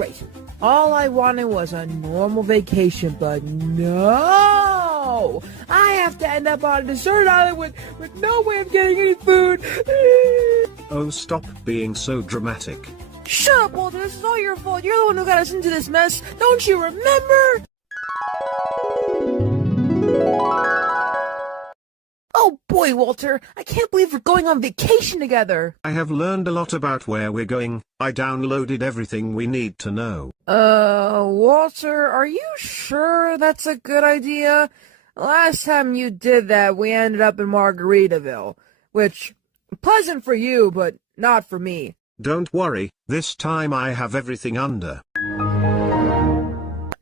great. All I wanted was a normal vacation, but no! I have to end up on a desert island with no way of getting any food. Oh, stop being so dramatic. Shut up, Walter. This is all your fault. You're the one who got us into this mess. Don't you remember? Oh boy, Walter. I can't believe we're going on vacation together. I have learned a lot about where we're going. I downloaded everything we need to know. Walter, are you sure that's a good idea? Last time you did that, we ended up in Margaritaville, which, pleasant for you, but not for me. Don't worry, this time I have everything under.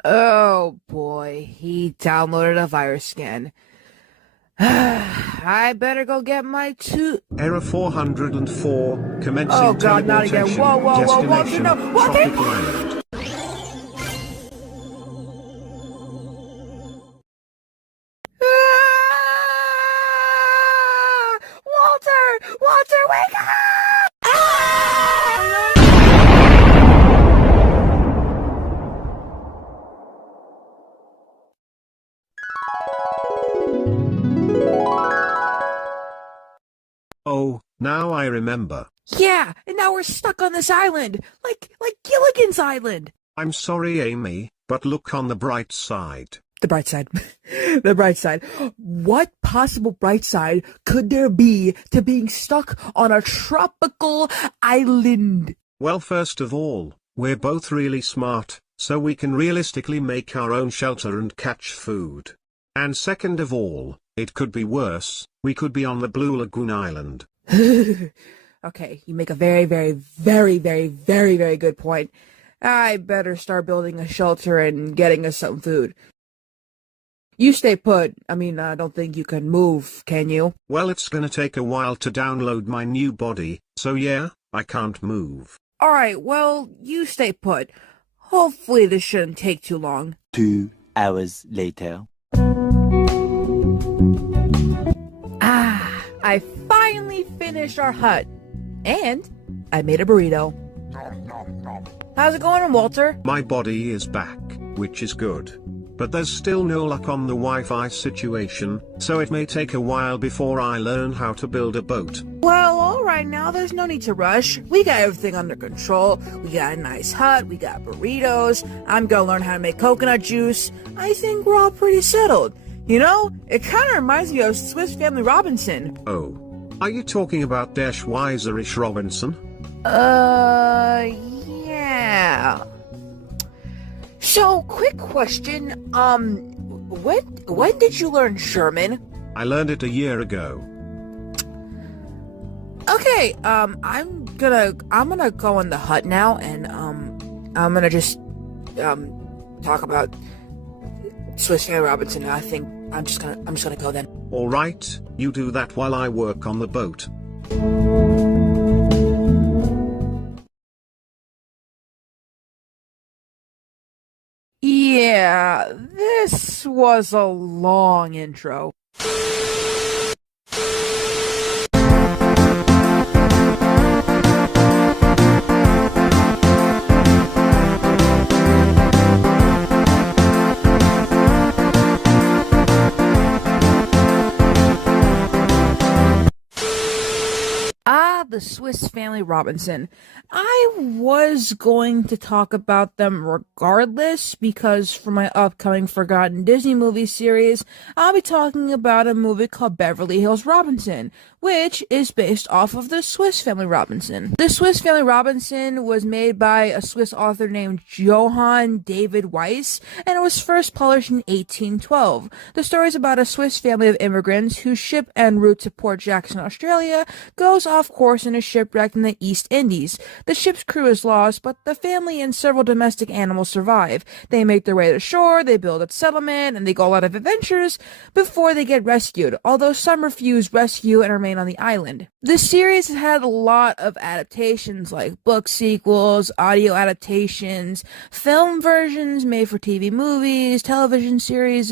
Oh boy, he downloaded a virus scan. I better go get my Error 404, commencing Oh God, not again. teleportation. Whoa, Walter, Destination, no. Walter! Tropical Island. Walter, wake up! Ah! Oh, now I remember. Yeah, and now we're stuck on this island, like Gilligan's Island. I'm sorry, Amy, but look on the bright side. The bright side. The bright side. What possible bright side could there be to being stuck on a tropical island? Well, first of all, we're both really smart, so we can realistically make our own shelter and catch food. And second of all, it could be worse. We could be on the Blue Lagoon Island. Okay, you make a very, very, very, very, very, very good point. I better start building a shelter and getting us some food. You stay put. I don't think you can move, can you? Well, it's gonna take a while to download my new body, so yeah, I can't move. Alright, well, you stay put. Hopefully this shouldn't take too long. 2 hours later. I finally finished our hut. And I made a burrito. How's it going, Walter? My body is back, which is good. But there's still no luck on the Wi-Fi situation, so it may take a while before I learn how to build a boat. Well, alright now, there's no need to rush. We got everything under control. We got a nice hut, we got burritos, I'm gonna learn how to make coconut juice. I think we're all pretty settled. You know, it kinda reminds me of Swiss Family Robinson. Oh. Are you talking about Dash Wiserish Robinson? Yeah. So, quick question, when did you learn German? I learned it a year ago. Okay, I'm gonna go in the hut now, and, I'm gonna just, talk about Swiss Family Robinson. I think I'm just gonna go then. Alright, you do that while I work on the boat. Yeah, this was a long intro. The Swiss Family Robinson. I was going to talk about them regardless because for my upcoming Forgotten Disney movie series, I'll be talking about a movie called Beverly Hills Robinson, which is based off of the Swiss Family Robinson. The Swiss Family Robinson was made by a Swiss author named Johann David Weiss, and it was first published in 1812. The story is about a Swiss family of immigrants whose ship en route to Port Jackson, Australia, goes off course and is shipwrecked in the East Indies. The ship's crew is lost, but the family and several domestic animals survive. They make their way to shore, they build a settlement, and they go on a lot of adventures before they get rescued, although some refuse rescue and remain on the island. This series has had a lot of adaptations like book sequels, audio adaptations, film versions made for TV movies, television series,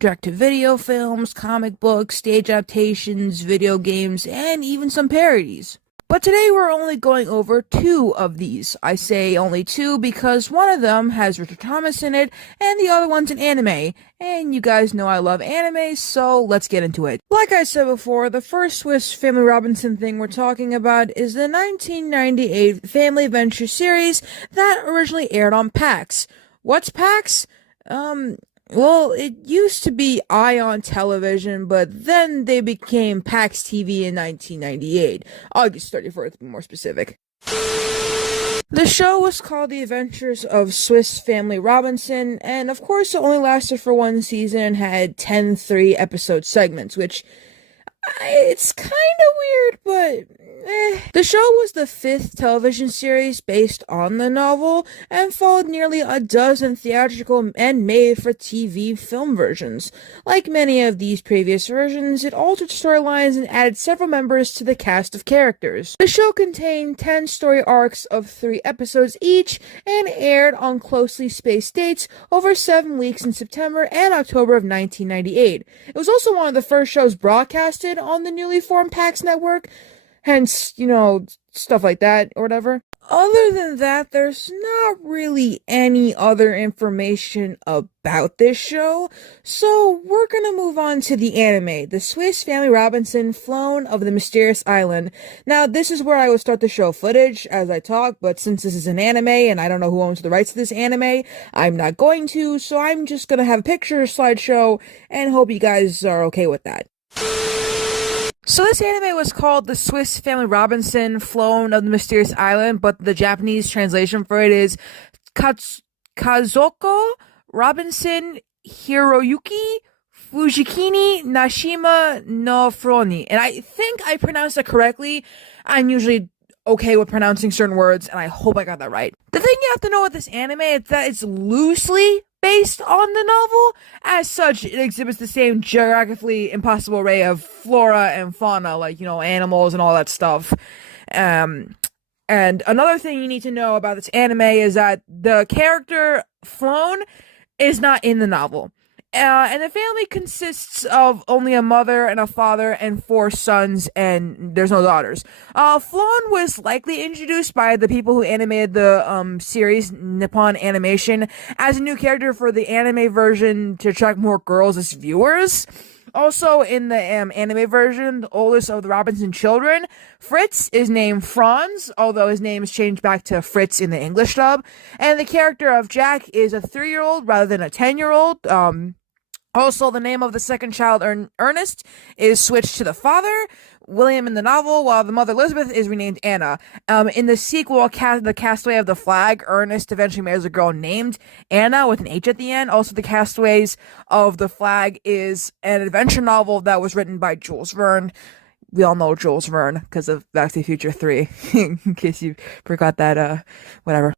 direct-to-video films, comic books, stage adaptations, video games, and even some parodies. But today we're only going over two of these. I say only two because one of them has Richard Thomas in it, and the other one's an anime. And you guys know I love anime, so let's get into it. Like I said before, the first Swiss Family Robinson thing we're talking about is the 1998 Family Adventure series that originally aired on PAX. What's PAX? Well, it used to be Ion Television, but then they became PAX TV in 1998, August 34th to be more specific. The show was called The Adventures of Swiss Family Robinson, and of course it only lasted for one season and had 10 3-episode segments, which it's kind of weird, but The show was the fifth television series based on the novel and followed nearly a dozen theatrical and made-for-TV film versions. Like many of these previous versions, it altered storylines and added several members to the cast of characters. The show contained 10 story arcs of 3 episodes each and aired on closely spaced dates over 7 weeks in September and October of 1998. It was also one of the first shows broadcasted on the newly formed PAX network, hence, stuff like that or whatever. Other than that, there's not really any other information about this show, so we're gonna move on to the anime, The Swiss Family Robinson Flown of the Mysterious Island. Now, this is where I would start to show footage as I talk, but since this is an anime and I don't know who owns the rights to this anime, I'm not going to, so I'm just gonna have a picture slideshow and hope you guys are okay with that. So this anime was called The Swiss Family Robinson Flown of the Mysterious Island, but the Japanese translation for it is Kazoko Robinson Hiroyuki Fujikini Nashima no Froni. And I think I pronounced it correctly. I'm usually okay with pronouncing certain words, and I hope I got that right. The thing you have to know with this anime is that it's loosely based on the novel. As such, it exhibits the same geographically impossible array of flora and fauna, like, animals and all that stuff. And another thing you need to know about this anime is that the character Flown is not in the novel. And the family consists of only a mother and a father and 4 sons, and there's no daughters. Flown was likely introduced by the people who animated the series, Nippon Animation, as a new character for the anime version to attract more girls as viewers. Also, in the anime version, the oldest of the Robinson children, Fritz, is named Franz, although his name is changed back to Fritz in the English dub. And the character of Jack is a 3-year-old rather than a 10-year-old. Also, the name of the second child, Ernest, is switched to the father, William in the novel, while the mother, Elizabeth, is renamed Anna. In the sequel, The Castaway of the Flag, Ernest eventually marries a girl named Anna with an H at the end. Also, The Castaways of the Flag is an adventure novel that was written by Jules Verne. We all know Jules Verne because of Back to the Future 3, in case you forgot that, whatever.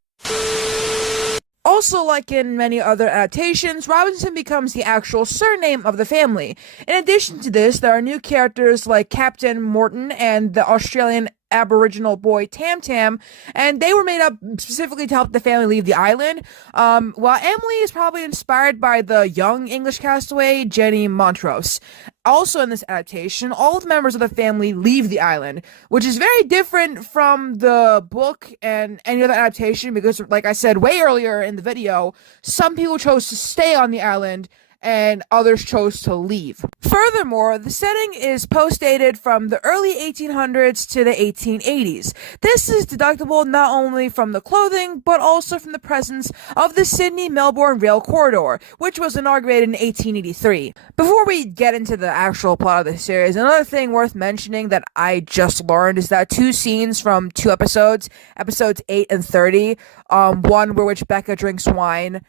Also, like in many other adaptations, Robinson becomes the actual surname of the family. In addition to this, there are new characters like Captain Morton and the Australian Aboriginal boy Tam Tam, and they were made up specifically to help the family leave the island, while Emily is probably inspired by the young English castaway Jenny Montrose. Also in this adaptation, all of the members of the family leave the island, which is very different from the book and any other adaptation because, like I said way earlier in the video, some people chose to stay on the island and others chose to leave. Furthermore, the setting is post-dated from the early 1800s to the 1880s. This is deductible not only from the clothing, but also from the presence of the Sydney-Melbourne Rail Corridor, which was inaugurated in 1883. Before we get into the actual plot of the series, another thing worth mentioning that I just learned is that 2 scenes from 2 episodes, episodes 8 and 30, one where which Becca drinks wine,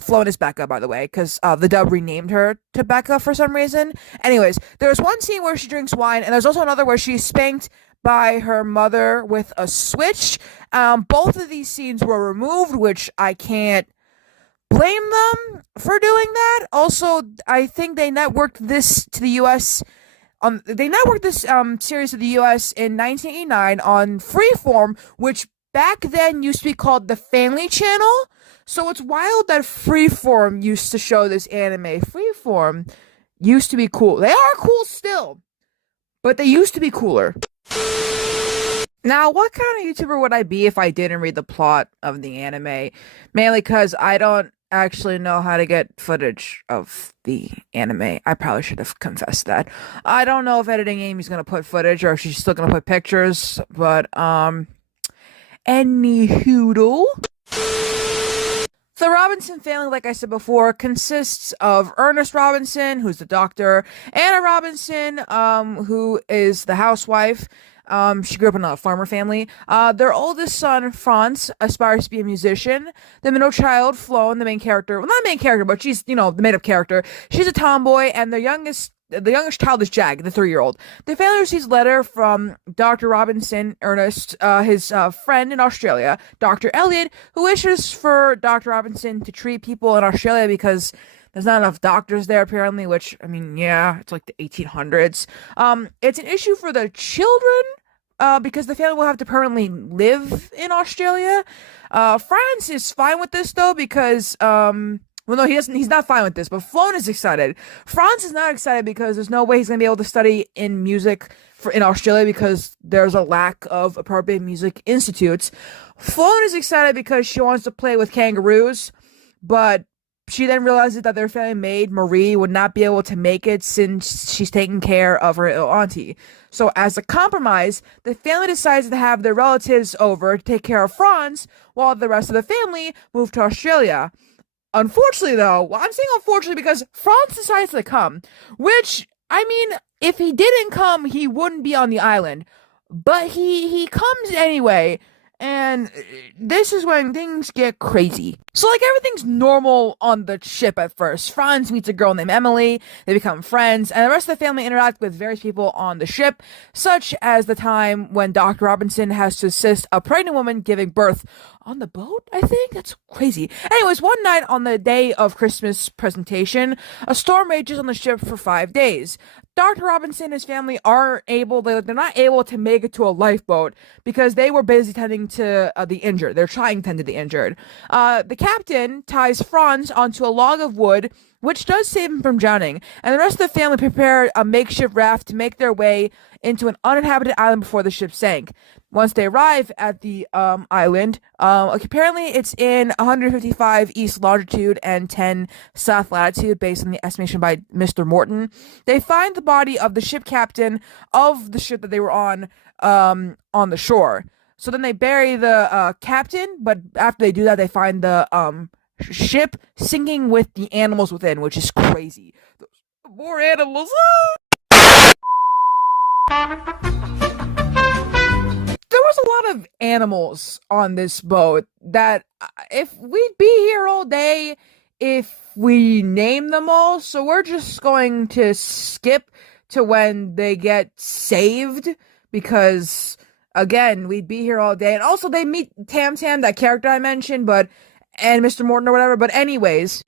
Flown is Becca, by the way, because the dub renamed her to Becca for some reason. Anyways, there's one scene where she drinks wine, and there's also another where she's spanked by her mother with a switch. Both of these scenes were removed, which I can't blame them for doing that. Also, I think they networked this to the US. They networked this series to the US in 1989 on Freeform, which back then used to be called the Family Channel. So it's wild that Freeform used to show this anime. Freeform used to be cool. They are cool still, but they used to be cooler. Now, what kind of YouTuber would I be if I didn't read the plot of the anime? Mainly because I don't actually know how to get footage of the anime. I probably should have confessed that. I don't know if editing Amy's gonna put footage or if she's still gonna put pictures, but anywho. The Robinson family, like I said before, consists of Ernest Robinson, who's the doctor, Anna Robinson, who is the housewife. She grew up in a farmer family. Their oldest son, Franz, aspires to be a musician. The middle child, Floan, the main character, well, not main character, but she's, the made-up character. She's a tomboy, and the youngest child is Jag, the 3-year-old. The family receives a letter from Dr. Robinson, Ernest, his friend in Australia, Dr. Elliot, who wishes for Dr. Robinson to treat people in Australia because there's not enough doctors there, apparently, which, I mean, yeah, it's like the 1800s. It's an issue for the children, because the family will have to permanently live in Australia. Franz is fine with this, though, because, well, no, he doesn't. He's not fine with this, but Floan is excited. Franz is not excited because there's no way he's gonna be able to study in music in Australia because there's a lack of appropriate music institutes. Floan is excited because she wants to play with kangaroos, but she then realizes that their family maid Marie would not be able to make it since she's taking care of her ill auntie. So, as a compromise, the family decides to have their relatives over to take care of Franz while the rest of the family move to Australia. Unfortunately, though, well, I'm saying unfortunately because Franz decides to come, which, I mean, if he didn't come, he wouldn't be on the island. But he comes anyway, and this is when things get crazy. So, like, everything's normal on the ship at first. Franz meets a girl named Emily, they become friends, and the rest of the family interact with various people on the ship, such as the time when Dr. Robinson has to assist a pregnant woman giving birth on the boat, I think? That's crazy. Anyways, one night on the day of Christmas presentation, a storm rages on the ship for 5 days. Dr. Robinson and his family they're not able to make it to a lifeboat because they were busy tending to the injured. They're trying to tend to the injured. The captain ties Franz onto a log of wood, which does save him from drowning, and the rest of the family prepare a makeshift raft to make their way into an uninhabited island before the ship sank. Once they arrive at the island, apparently it's in 155 east longitude and 10 south latitude, based on the estimation by Mr. Morton. They find the body of the ship captain of the ship that they were on the shore. So then they bury the captain, but after they do that, they find the ship sinking with the animals within, which is crazy. More animals. There was a lot of animals on this boat that if we'd be here all day if we name them all, so we're just going to skip to when they get saved because again, we'd be here all day. And also they meet Tam Tam, that character I mentioned, and Mr. Morton or whatever, but anyways,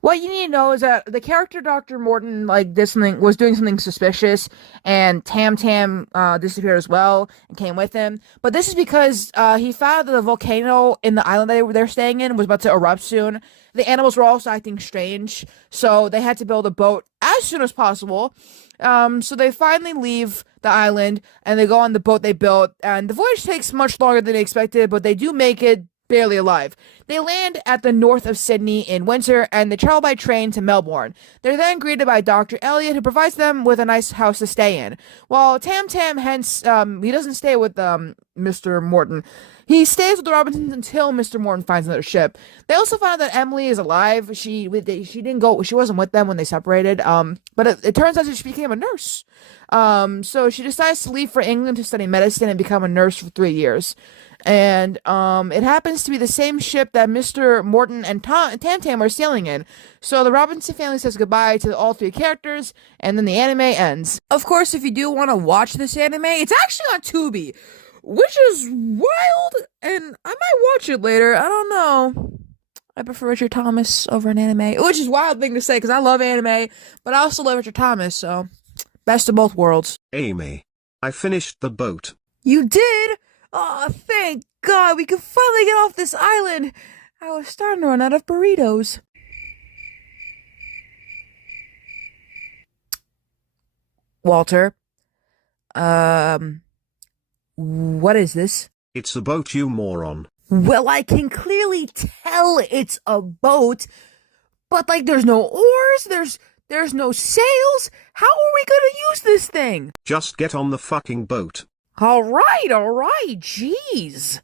what you need to know is that the character Dr. Morton was doing something suspicious, and Tam Tam disappeared as well and came with him. But this is because he found that the volcano in the island that they're staying in was about to erupt soon. The animals were also acting strange, so they had to build a boat as soon as possible. So they finally leave the island and they go on the boat they built, and the voyage takes much longer than they expected, but they do make it barely alive. They land at the north of Sydney in winter and they travel by train to Melbourne. They're then greeted by Dr. Elliot, who provides them with a nice house to stay in. While Tam Tam, hence, he doesn't stay with Mr. Morton. He stays with the Robinsons until Mr. Morton finds another ship. They also find out that Emily is alive. She wasn't with them when they separated. But it turns out that she became a nurse. So she decides to leave for England to study medicine and become a nurse for 3 years. And it happens to be the same ship that Mr. Morton and Tam Tam are sailing in. So the Robinson family says goodbye to all 3 characters, and then the anime ends. Of course, if you do want to watch this anime, it's actually on Tubi, which is wild, and I might watch it later. I don't know. I prefer Richard Thomas over an anime, which is a wild thing to say because I love anime, but I also love Richard Thomas, so best of both worlds. Amy, I finished the boat. You did? Oh, thank God, we can finally get off this island. I was starting to run out of burritos. Walter, What is this? It's a boat, you moron. Well, I can clearly tell it's a boat, but like there's no oars, there's no sails. How are we gonna use this thing? Just get on the fucking boat. All right, jeez.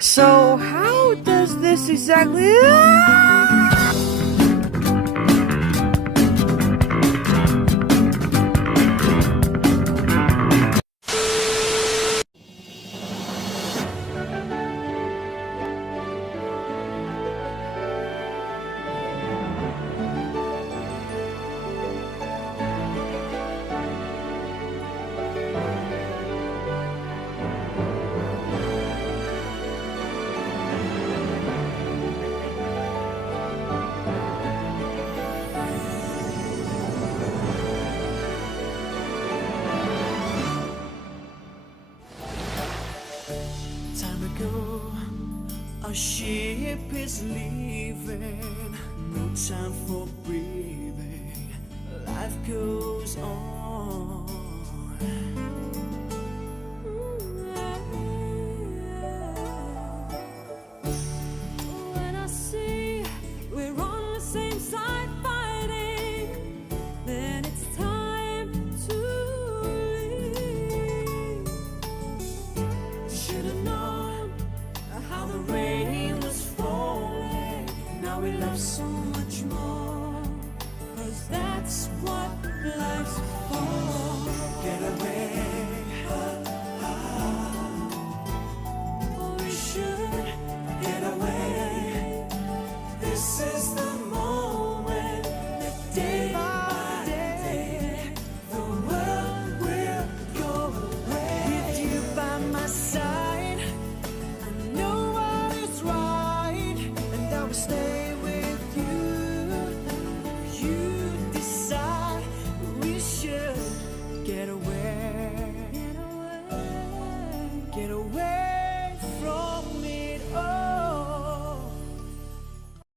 So how does this exactly... Time ago, our ship is leaving. No time for breathing. Life goes on. When I see we're on the same side fighting, then it's time to leave. Should've known how the rain was falling. Now we love so much more, 'cause that's what life's for. Get away. Oh, we should get away. This is